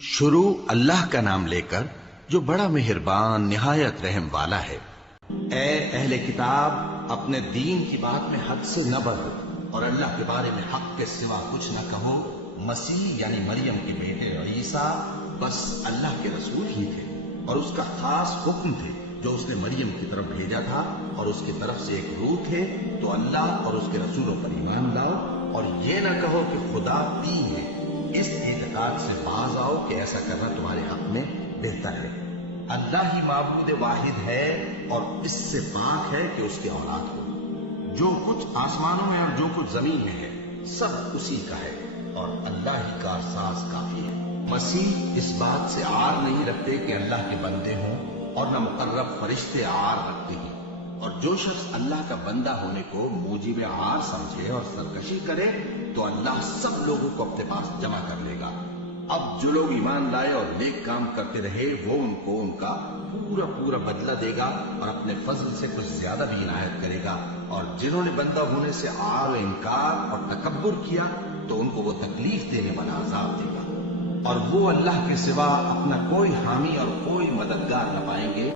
شروع اللہ کا نام لے کر جو بڑا مہربان نہایت رحم والا ہے۔ اے اہل کتاب، اپنے دین کی بات میں حد سے نہ بڑھو اور اللہ کے بارے میں حق کے سوا کچھ نہ کہو۔ مسیح یعنی مریم کے بیٹے عیسیٰ بس اللہ کے رسول ہی تھے اور اس کا خاص حکم تھے جو اس نے مریم کی طرف بھیجا تھا، اور اس کی طرف سے ایک روح تھے۔ تو اللہ اور اس کے رسولوں پر ایمان لاؤ اور یہ نہ کہو کہ خدا تین ہے۔ اس اعتقاد سے باز آؤ کہ ایسا کرنا تمہارے حق میں بہتر ہے۔ اللہ ہی معبود واحد ہے اور اس سے پاک ہے کہ اس کی اولاد ہو۔ جو کچھ آسمانوں میں اور جو کچھ زمین میں ہے سب اسی کا ہے، اور اللہ ہی کارساز کافی ہے۔ مسیح اس بات سے عار نہیں رکھتے کہ اللہ کے بندے ہوں، اور نہ مقرب فرشتے عار رکھتے ہیں، اور جو شخص اللہ کا بندہ ہونے کو موجب عار سمجھے اور سرکشی کرے تو اللہ سب لوگوں کو اپنے پاس جمع کر لے گا۔ اب جو لوگ ایمان لائے اور نیک کام کرتے رہے وہ ان کو ان کا پورا پورا بدلہ دے گا اور اپنے فضل سے کچھ زیادہ بھی عنایت کرے گا، اور جنہوں نے بندہ ہونے سے عار و انکار اور تکبر کیا تو ان کو وہ تکلیف دینے والا عذاب دے گا، اور وہ اللہ کے سوا اپنا کوئی حامی اور کوئی مددگار نہ پائیں گے۔